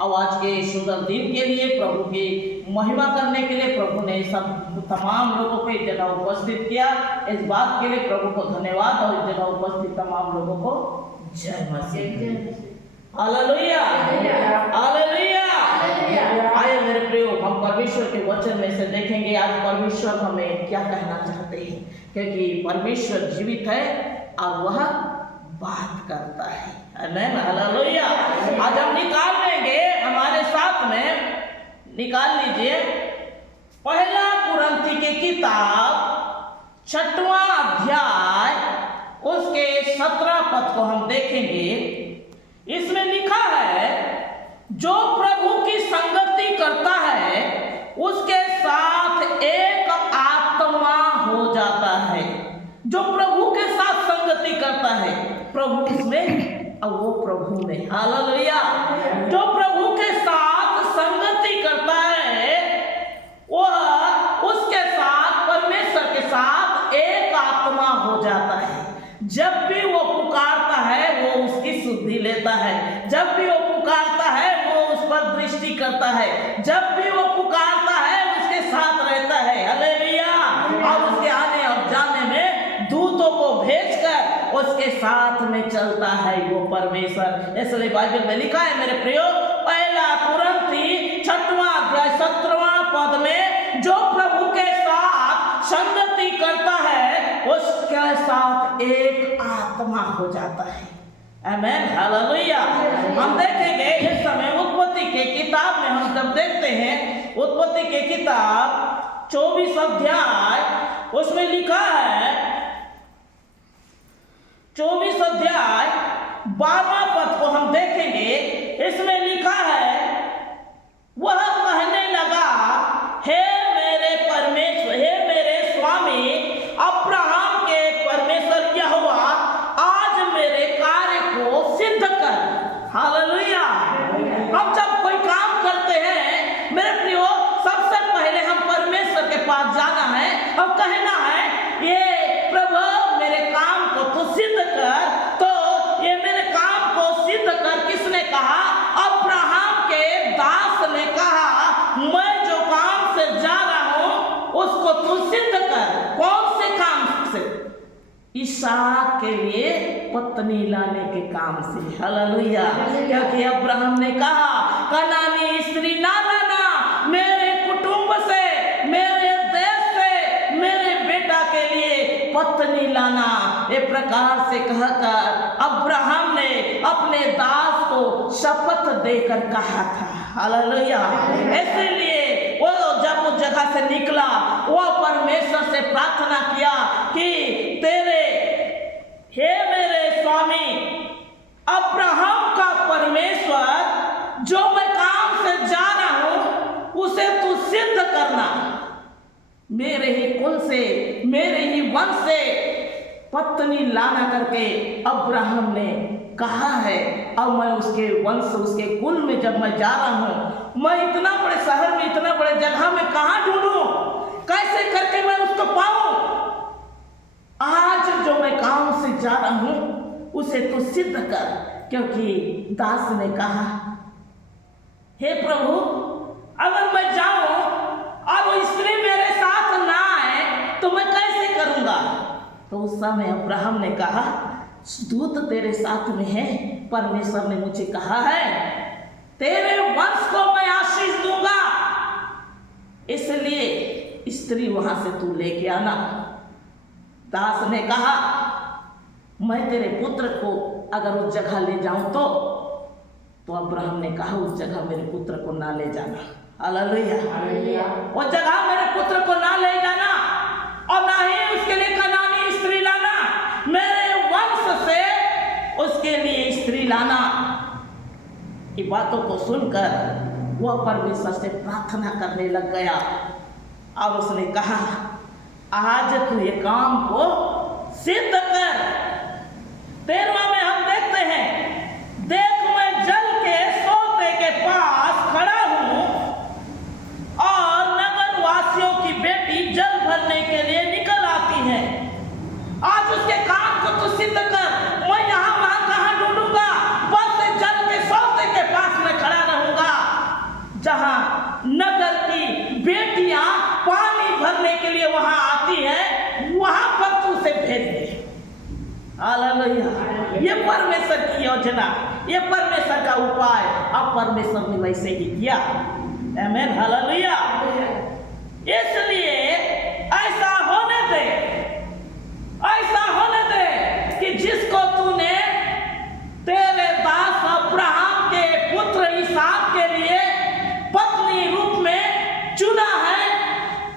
और आज के सुंदर दिन के लिए प्रभु की महिमा करने के लिए प्रभु ने सब तमाम लोगों को इस जगह उपस्थित किया। इस बात के लिए प्रभु को धन्यवाद और इस जगह उपस्थित तमाम लोगों को जय मसीह। Hallelujah, hallelujah. आइए मेरे प्रियो, हम परमेश्वर के वचन में से देखेंगे आज परमेश्वर हमें क्या कहना चाहते हैं, क्योंकि परमेश्वर जीवित है और वह बात करता है। आमीन, हालेलुया। आज हम निकाल लेंगे, हमारे साथ में निकाल लीजिए पहला कुरिन्थी की किताब 6वां अध्याय उसके 17 पद को हम देखेंगे। इसमें लिखा है, जो प्रभु की संगति करता है उसके साथ एक आत्मा हो जाता है। जो प्रभु के साथ संगति करता है, प्रभु इसमें और वो प्रभु में। हालेलुया। जो प्रभु के साथ संगति करता है वह उसके साथ, परमेश्वर के साथ एक आत्मा हो जाता है। जब भी वो पुकारता है वो उसकी सुधि लेता है, जब भी वो पुकारता है वो उस पर दृष्टि करता है, जब भी वो पुकारता है उसके साथ रहता है। हालेलुया। और उसके आने और जाने में दूतों को भेजकर उसके साथ में चलता है वो परमेश्वर। इसलिए बाइबल में लिखा है मेरे प्रियो, पहला कुरिन्थी 6वां अध्याय 17वां पद में, जो प्रभु के साथ संगति करता है उसके साथ एक आत्मा हो जाता है। आमीन, हालेलुया। हम देखेंगे इस समय उत्पत्ति के किताब में, हम जब देखते हैं उत्पत्ति के किताब 24 अध्याय, उसमें लिखा है 24 अध्याय 12वां पद को हम देखेंगे। इसमें लिखा है, वह कहने लगा, हे मेरे परमेश्वर, हे मेरे स्वामी अब्राहम के परमेश्वर यहोवा, आज मेरे कार्य को सिद्ध कर। हालेलुया। हम जब कोई काम करते हैं मेरे प्रियो, सबसे पहले हम परमेश्वर के पास जाना है और कहना है, ये प्रभु मेरे काम को तो सिद्ध कर। तो ये मेरे काम को सिद्ध कर किसने कहा? अब्राहम के दास ने कहा, मैं जो काम से जा रहा हूं उसको तू सिद्ध कर। कौन से काम से? इसहाक के लिए पत्नी लाने के काम से। हालेलुया। क्योंकि अब्राहम ने कहा, कनानी स्त्री ना लाना, मेरे कुटुंब से, मेरे देश से मेरे बेटा के लिए पत्नी लाना। एक प्रकार से कहकर अब्राहम ने अपने दास को शपथ देकर कहा था। हालेलुया। इसलिए वो जब उस जगह से निकला, वो परमेश्वर से प्रार्थना किया कि तेरे, हे मेरे स्वामी अब्राहम का परमेश्वर, जो मैं काम से जा रहा हूं उसे तू सिद्ध करना। मेरे ही कुल से, मेरे ही वंश से पत्नी लाना करके अब्राहम ने कहा है। और मैं उसके वंश, उसके कुल में जब मैं जा रहा हूं, मैं इतना बड़े शहर में, इतना बड़े जगह में कहां ढूंढूं? कैसे करके मैं उसको पाऊं? आज जो मैं काम से जा रहा हूं उसे तो सिद्ध कर। क्योंकि दास ने कहा, हे प्रभु, अगर मैं जाऊं और वो स्त्री मेरे साथ ना आए तो मैं कैसे करूंगा? तो उस समय अब्राहम ने कहा, दूत तेरे साथ में है, परमेश्वर ने मुझे कहा है तेरे वंश को मैं आशीष दूंगा, इसलिए स्त्री वहां से तू लेके आना। दास ने कहा, मैं तेरे पुत्र को अगर उस जगह ले जाऊं तो अब्राहम ने कहा, उस जगह मेरे पुत्र को ना ले जाना। हालेलुया। उस जगह मेरे पुत्र को ना ले जाना और ना ही उसके लिए कनानी स्त्री लाना, मेरे वंश से उसके लिए स्त्री लाना। की बातों को सुनकर वह परमेश्वर से प्रार्थना करने लग गया और उसने कहा, आज तू ये काम को सिद्ध कर। 13वां में हम देखते हैं, देख मैं जल के सोते के पास खड़ा हूं और नगर वासियों की बेटी जल भरने के लिए निकल आती है। आज उसके काम को तू सिद्ध कर। मैं यहाँ वहां कहाँ ढूंढूंगा? बस जल के सोते के पास मैं खड़ा रहूंगा। परमेश्वर की योजना, ये परमेश्वर का उपाय। अब परमेश्वर ने वैसे ही किया। आमीन, हालेलुया। इसलिए ऐसा होने दे, ऐसा होने दे कि जिसको तूने तेरे दास अब्राहम के पुत्र इसहाक के लिए पत्नी रूप में चुना है,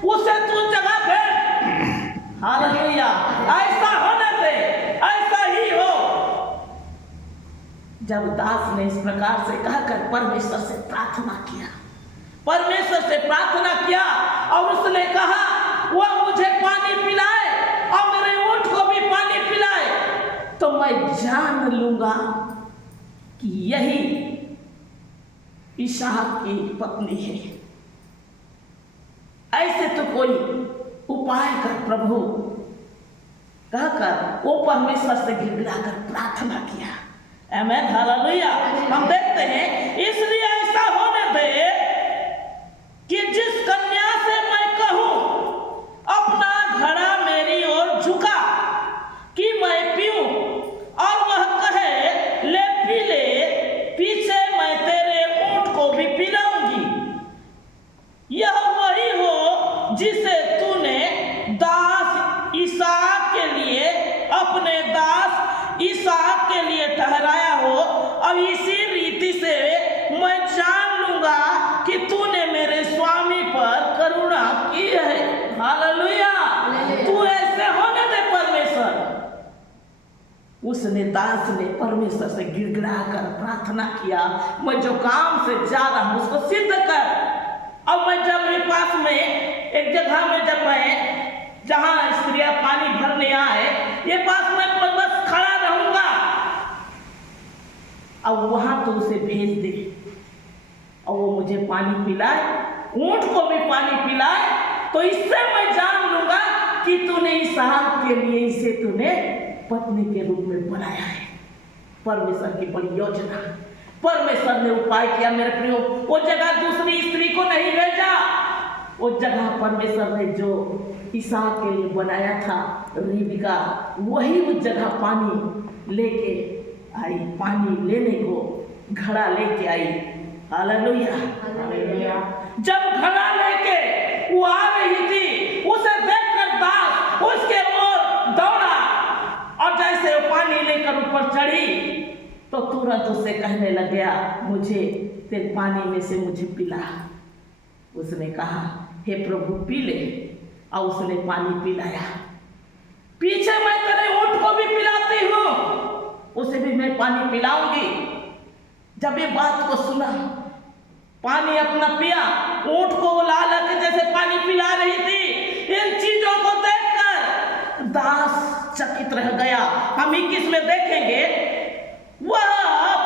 उसे तू जगह भेज। हालेलुया। ऐसा होने दे, ऐसा ही हो। जब दास ने इस प्रकार से कहकर परमेश्वर से प्रार्थना किया, परमेश्वर से प्रार्थना किया और उसने कहा वह मुझे पानी पिलाए और मेरे ऊंट को भी पानी पिलाए, तो मैं जान लूंगा कि यही इसहाक की पत्नी है। ऐसे तो कोई उपाय कर प्रभु, कहकर वो परमेश्वर से गिड़गिड़ाकर प्रार्थना किया। आमीन, हालेलुया। हम देखते हैं, इसलिए ऐसा होने दे कि जिस कन्या से मैं कहूं अपना घड़ा मेरी ओर झुका कि मैं पीऊं, और वह कहे ले पी ले, पीछे मैं तेरे ऊंट को भी पिलाऊंगी, यह वही हो जिसे तूने दास इसहाक के लिए, अपने दास इसहाक के लिए ठहराया हो। और इसी रीति से मैं जान लूंगा कि तूने मेरे स्वामी पर करुणा की है। हालेलुया। तू ऐसे होने दे परमेश्वर। उसने दास ने परमेश्वर से गिड़गिड़ा कर प्रार्थना किया, मैं जो काम से जा रहा हूं उसको सिद्ध कर। अब मैं जब मेरे पास में एक जगह में, जब मैं जहां स्त्रियां पानी भरने आए, ये पास में बस खड़ा रहूंगा, अब वहां तो उसे भेज दे और वो मुझे पानी पिलाए, ऊंट को भी पानी पिलाए, तो इससे मैं जान लूंगा कि तूने इसहाक के लिए इसे तूने पत्नी के रूप में बनाया है। परमेश्वर की बड़ी योजना। परमेश्वर ने उपाय किया मेरे प्रियो। वो जगह दूसरी स्त्री को नहीं भेजा, वो जगह परमेश्वर ने जो इसहाक के लिए बनाया था, रिबका, वही उस जगह पानी लेके आई, पानी लेने को घड़ा लेके आई। हालेलुया। जब घड़ा लेके वो आ रही थी, उसे देखकर दास उसके ओर दौड़ा और जैसे वो पानी लेकर ऊपर चढ़ी तो तुरंत उसे कहने लग गया, मुझे तेरे पानी में से मुझे पिला। उसने कहा, हे प्रभु पी ले, और उसने पानी पिलाया। पीछे मैं तेरे ऊंट को भी पिलाती हूँ, उसे भी मैं पानी पिलाऊंगी। जब ये बात को सुना, पानी अपना पिया, ऊंट को वो ला के जैसे पानी पिला रही थी। इन चीजों को देखकर दास चकित रह गया। हम 21 में देखेंगे, वह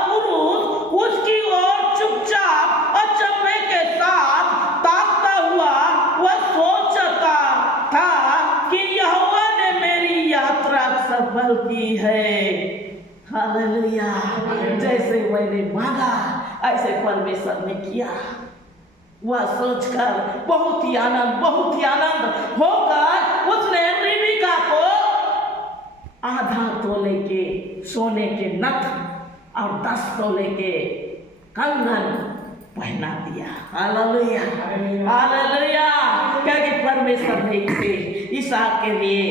पुरुष उसकी ओर चुपचाप अचंभे के साथ ताकता हुआ वह सोचता था कि यहोवा ने मेरी यात्रा सफल की है। हालेलुया। जैसे मैंने मांगा ऐसे परमेश्वर ने किया। वह सोचकर बहुत ही आनंद होकर उसने रिबका को आधा तोले के सोने के नथ और 10 तोले के कंगन पहना दिया। Hallelujah, hallelujah. क्योंकि परमेश्वर ने इसे इसहाक के लिए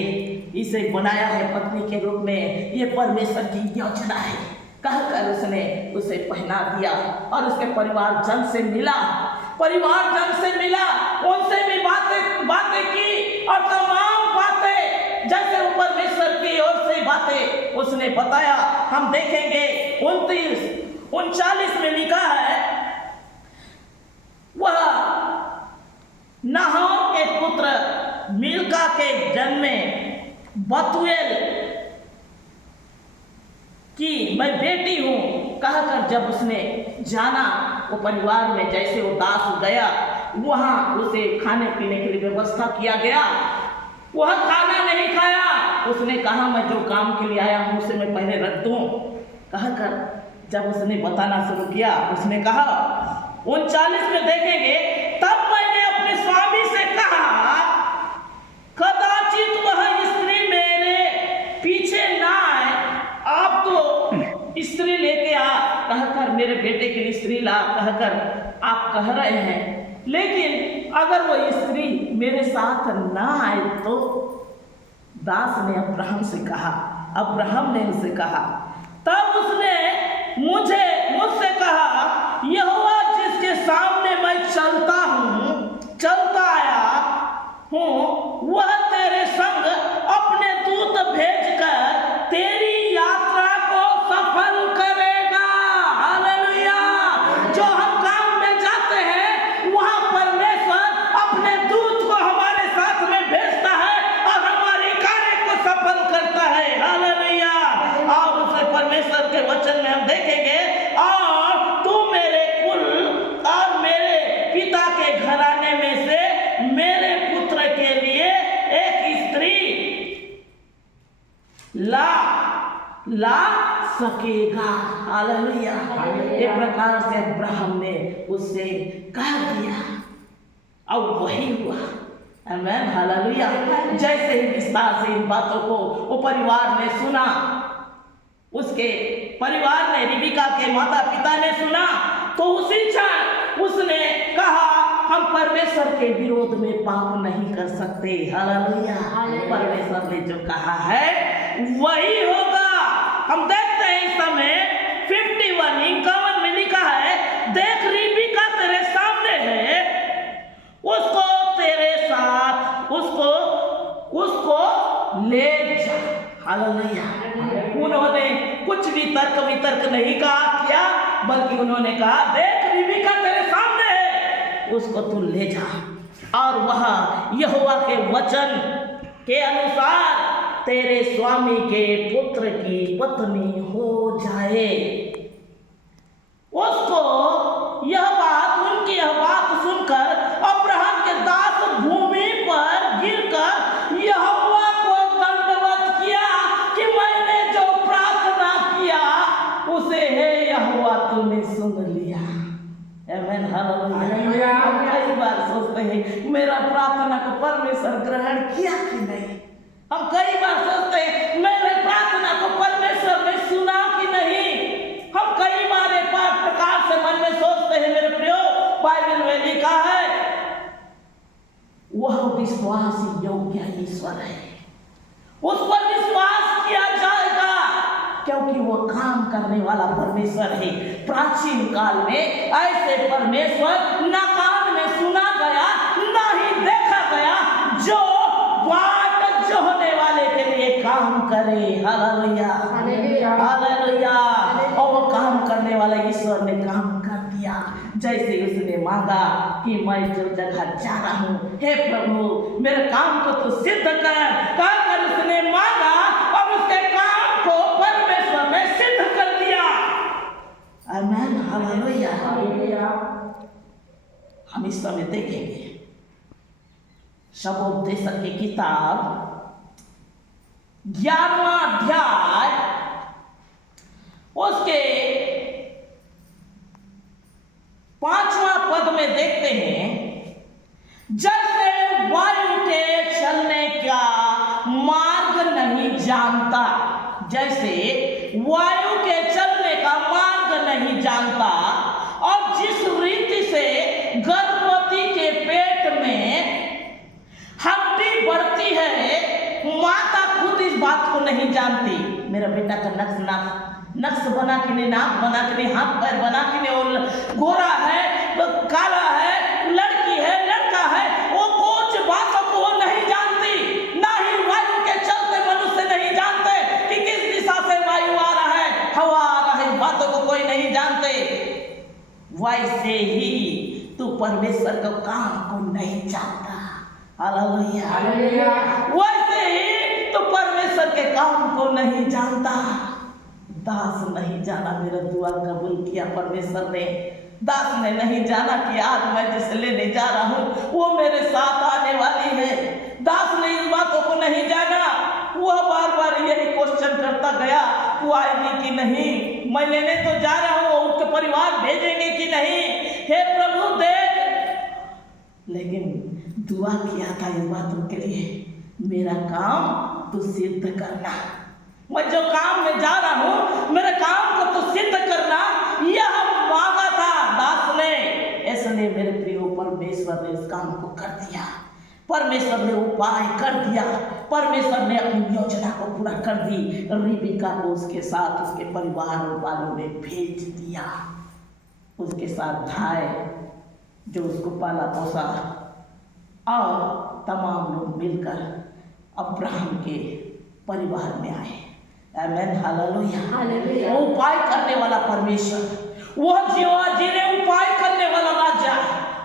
इसे बनाया है पत्नी के रूप में। ये परमेश्वर की योजना है कहकर उसने उसे पहना दिया और उसके परिवार जन से मिला, उनसे भी बातें की और तमाम बातें जैसे वो परमेश्वर की ओर से बातें उसने बताया। हम देखेंगे 39 में लिखा है, वह नाहोर के पुत्र मिल्का के जन्मे बतूएल की मैं बेटी हूँ कहकर जब उसने जाना, वो परिवार में जैसे वो दास गया, वहाँ उसे खाने पीने के लिए व्यवस्था किया गया। वह खाना नहीं खाया, उसने कहा मैं जो काम के लिए आया हूँ उसे मैं पहले रख दूँ कहकर जब उसने बताना शुरू किया, उसने कहा 39 में देखेंगे, तब मैंने अपने स्वामी से कहा कदाचित वह स्त्री मेरे पीछे ना आए, आप तो मेरे बेटे के लिए स्त्री ला कहकर आप कह रहे हैं, लेकिन अगर वो स्त्री मेरे साथ ना आए तो? दास ने अब्राहम से कहा, अब्राहम ने उसे कहा, तब उसने मुझसे कहा, यहोवा जिसके सामने मैं चलता आया हूँ, वह तेरे संग अपने दूत भेजकर तेरी यात्रा को सफल करेगा। हालेलुया। जो हम काम में जाते हैं वहाँ परमेश्वर अपने दूत को हमारे साथ में भेजता है और हमारे कार्य को सफल करता है। हालेलुया। और उसे परमेश्वर के वचन में हम देखेंगे, और तू मेरे कुल और मेरे पिता के घराने में से मेरे पुत्र के लिए एक स्त्री ला सकेगा। हालेलुया। इस प्रकार से अब्राहम ने उससे कह दिया और वही हुआ। आमीन। हालेलुया। जैसे ही विस्तार से इन बातों को वो परिवार ने सुना, उसके परिवार ने, रिबिका के माता पिता ने सुना, तो उसी क्षण उसने कहा, हम परमेश्वर के विरोध में पाप नहीं कर सकते। हालेलुया। परमेश्वर ने जो कहा है वही होगा। हम देखते हैं इस समय 51 में लिखा है, देख रिबिका तेरे सामने है, उसको तेरे साथ उसको ले जा। हालेलुया। उन्होंने कुछ भी तर्क वितर्क नहीं कहा किया, बल्कि उन्होंने कहा, देख रिबिका तेरे सामने है, उसको तू ले जा, और वह यहोवा के वचन के अनुसार तेरे स्वामी के पुत्र की पत्नी हो जाए। उसको उनकी यह बात सुनकर अब्राहम के दास भूमि पर गिरकर यहोवा को दंडवत किया कि मैंने जो प्रार्थना किया उसे हे यहोवा तूने सुन लिया। आमीन। हालेलुया। कई बार सोचते हैं मेरा प्रार्थना को परमेश्वर ग्रहण किया कि नहीं। हम कई बार सोचते हैं मेरे प्रार्थना को परमेश्वर ने सुना कि नहीं। हम कई बार एक प्रकार से मन में सोचते हैं, मेरे प्रियो, बाइबल में लिखा है वह विश्वास योग्य ईश्वर है, उस पर विश्वास किया जाएगा, क्योंकि वो काम करने वाला परमेश्वर है। प्राचीन काल में ऐसे परमेश्वर न कान में सुना गया, न ही देखा गया, जो बाट जोहने वाले के लिए काम करे। हालेलुया। हालेलुया। और वो काम करने वाला ईश्वर ने काम कर दिया। जैसे उसने मांगा कि मैं जो जगह जा रहा हूँ, हे प्रभु मेरे काम को तो सिद्ध कर उसने मांगा और उसके काम को परमेश्वर ने सिद्ध कर दिया। आमीन। हालेलुया। हम इस समय देखेंगे शबोपदेशक की किताब 11वां अध्याय उसके 5वां पद में देखते हैं, जैसे वायु के चलने का मार्ग नहीं जानता, जैसे वायु के चलने का मार्ग नहीं जानता, और जिस रीति से गर्भवती के पेट में हड्डी बढ़ती है, माता खुद इस बात को नहीं जानती। मेरा बेटा का नक्श बना के नहीं, नाक बना के नहीं, हाथ पैर बना के नहीं, और गोरा है, काला है, लड़की है, लड़का है, वो कुछ बातों को वो नहीं जानती। ना ही वायु के चलते मनुष्य नहीं जानते कि किस दिशा से वायु आ रहा है, हवा आ रहा है, बातों को कोई नहीं जानते। वैसे ही तू परमेश्वर के काम को नहीं जानता। हालेलुया। वैसे ही तो परमेश्वर के काम को नहीं जानता। दास नहीं जाना, मेरा दुआ कबूल किया परमेश्वर ने। दास ने नहीं जाना कि आज मैं जिसे लेने जा रहा हूँ वो मेरे साथ आने वाली है। दास ने इन बातों को नहीं जाना। वह बार बार यही क्वेश्चन करता गया, तू आएगी कि नहीं, मैं लेने तो जा रहा हूँ, उसके परिवार भेजेंगे कि नहीं, हे प्रभु देख। लेकिन दुआ किया था इन बातों के लिए, मेरा काम तू सिद्ध करना, मैं जो काम में जा रहा हूँ मेरे काम को तू सिद्ध करना, यह परमेश्वर ने इस काम को कर दिया, परमेश्वर ने उपाय कर दिया, परमेश्वर ने अपनी योजना को पूरा कर दी। रिबेका को उसके साथ उसके परिवार वालों ने भेज दिया, उसके साथ भाई जो उसको पाला पोसा, और तमाम लोग मिलकर अब्राहम के परिवार में आए। आमेन, हालेलुया, हालेलुया। वो उपाय करने वाला परमेश्वर, वह यहोवा जीरे उपाय करने वाला राजा,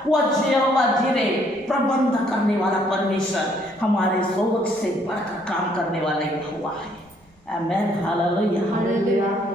वह यहोवा जीरे प्रबंध करने वाला परमेश्वर, हमारे सोच से बढ़कर काम करने वाला यहोवा है। आमेन, हालेलुया, हालेलुया।